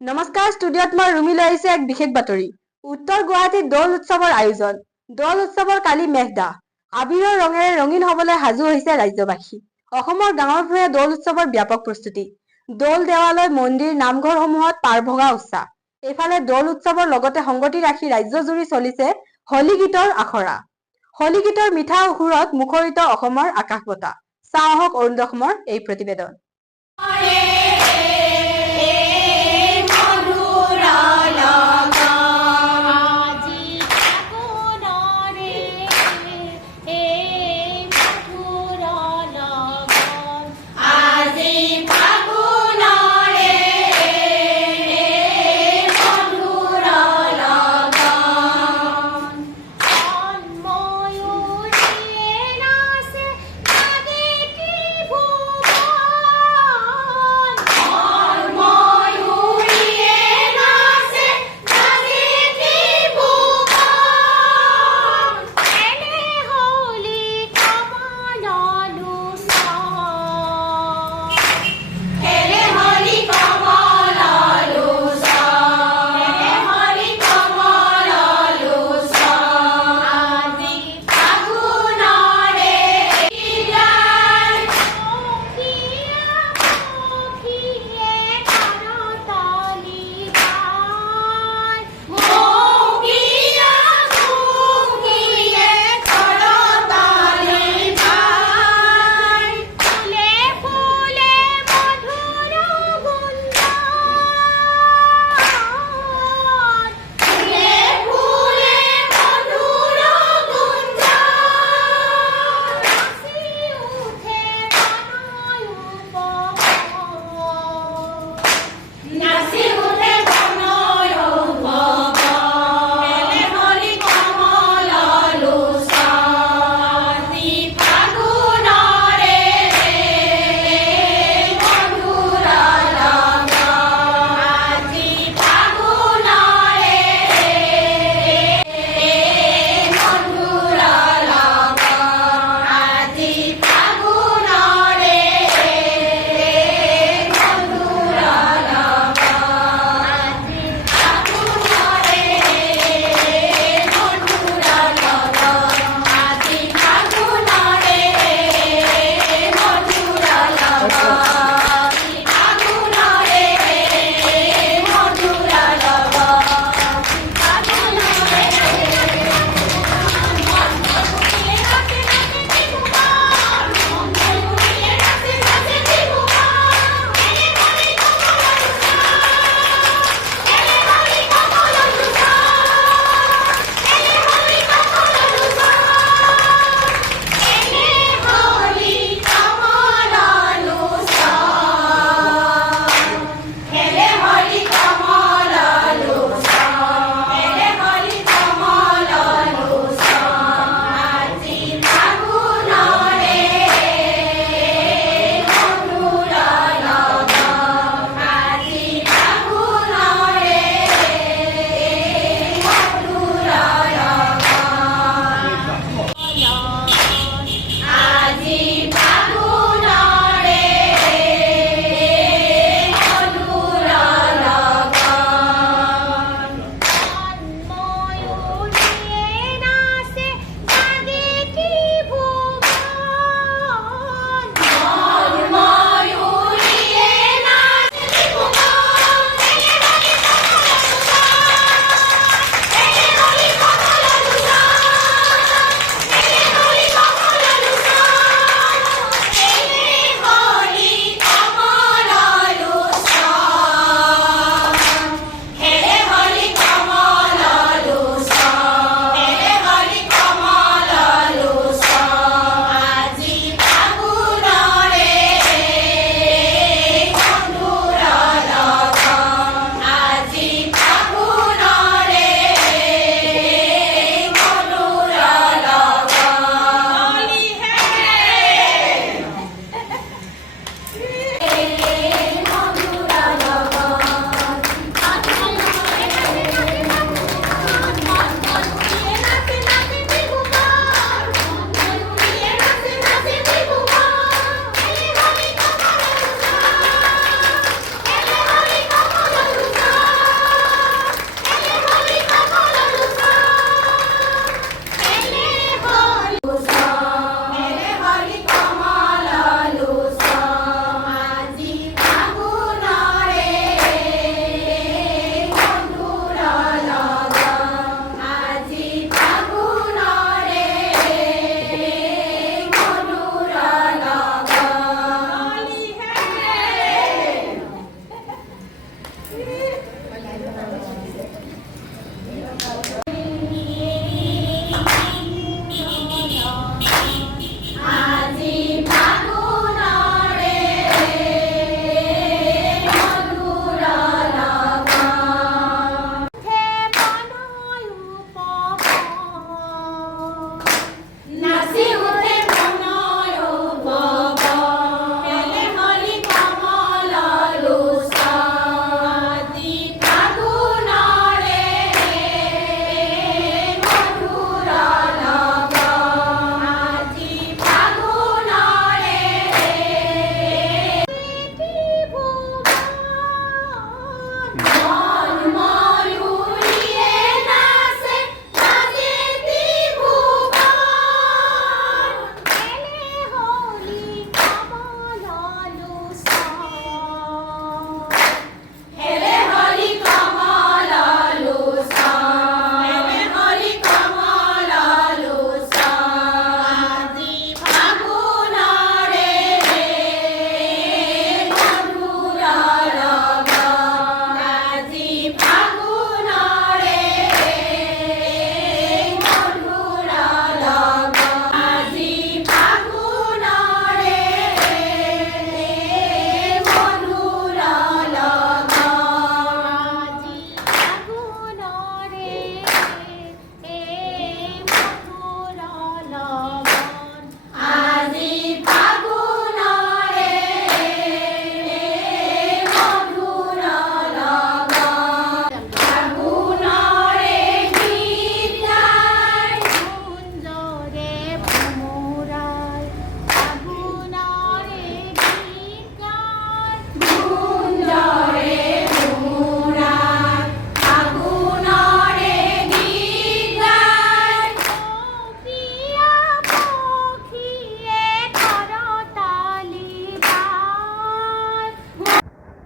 নমস্কাৰ, ষ্টুডিঅ'ত মই ৰুমি লৈ আহিছো এক বিশেষ বাতৰি। উত্তৰ গুৱাহাটীত দৌল উৎসৱৰ আয়োজন। দৌল উৎসৱৰ কালি মেঘদা। আবিৰৰ ৰঙেৰে ৰঙীন হবলৈ সাজু হৈছে ৰাজ্যবাসী। অসমৰ গাঁৱৰ ভূঞে দৌল উৎসৱৰ ব্যাপক প্ৰস্তুতি। দৌল দেৱালয়, মন্দিৰ, নামঘৰসমূহত পাৰ ভঙা উৎসাহ। এইফালে দৌল উৎসৱৰ লগতে সংগতি ৰাখি ৰাজ্যজুৰি চলিছে হোলী গীতৰ আখৰা। হোলী গীতৰ মিঠা সুৰত মুখৰিত অসমৰ আকাশ বঁটা। চাওঁ আহক অৰুণোদয় এই প্ৰতিবেদন।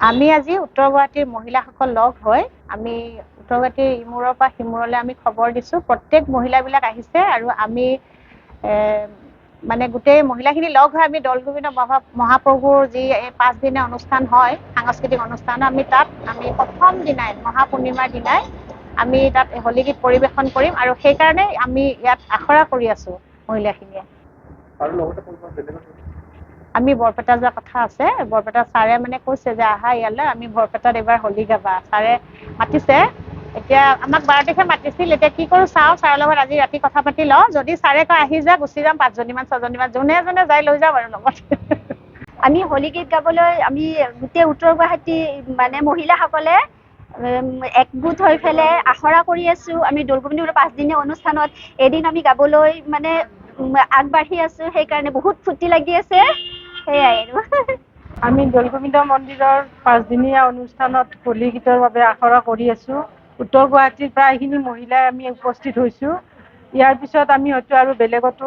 আমি আজি উত্তৰ গুৱাহাটীৰ মহিলাসকল লগ হৈ আমি উত্তৰ গুৱাহাটীৰ ইমূৰৰ পৰা সিমূৰলৈ আমি খবৰ দিছোঁ। প্ৰত্যেক মহিলাবিলাক আহিছে আৰু আমি মানে গোটেই মহিলাখিনি লগ হৈ আমি দৌল-গোবিন্দ মহাপ্ৰভুৰ যি এই 5 দিনীয়া অনুষ্ঠান হয়, সাংস্কৃতিক অনুষ্ঠান, আমি তাত প্ৰথম দিনাই মহাপূৰ্ণিমাৰ দিনাই আমি তাত হোলী গীত পৰিৱেশন কৰিম আৰু সেইকাৰণে আমি ইয়াত আখৰা কৰি আছোঁ মহিলাখিনিয়ে। আমি বৰপেটা যোৱা কথা আছে। বৰপেটা ছাৰে মানে কৈছে যে আহা ইয়ালৈ, আমি বৰপেটাত এইবাৰ হোলী গাবা। ছাৰে মাতিছে, এতিয়া আমাক 12 তাৰিখে মাতিছিল। এতিয়া কি কৰোঁ চাওঁ, ছাৰৰ লগত আজি ৰাতি কথা পাতি লওঁ। যদি ছাৰে কয় আহি যা, গুচি যাম 5জনীমান 6জনীমান, যোনে যোনে যাই লৈ যাম আৰু লগত। আমি হোলী গীত গাবলৈ আমি গোটেই উত্তৰ গুৱাহাটী মানে মহিলাসকলে একগোট হৈ পেলাই আখৰা কৰি আছোঁ। আমি দৌল-গোবিন্দ 5 দিনীয়া অনুষ্ঠানত এদিন আমি গাবলৈ মানে আগবাঢ়ি আছোঁ। সেইকাৰণে বহুত ফূৰ্তি লাগি আছে। সেয়াই আৰু আমি দৌল-গোবিন্দ মন্দিৰৰ 5 দিনীয়া অনুষ্ঠানত হোলী গীতৰ বাবে আখৰা কৰি আছোঁ। উত্তৰ গুৱাহাটীৰ প্ৰায়খিনি মহিলাই আমি উপস্থিত হৈছোঁ। ইয়াৰ পিছত আমি হয়তো আৰু বেলেগতো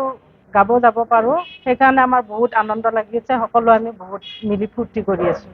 গাব যাব পাৰোঁ। সেইকাৰণে আমাৰ বহুত আনন্দ লাগি আছে। সকলো আমি বহুত মিলি ফূৰ্তি কৰি আছোঁ।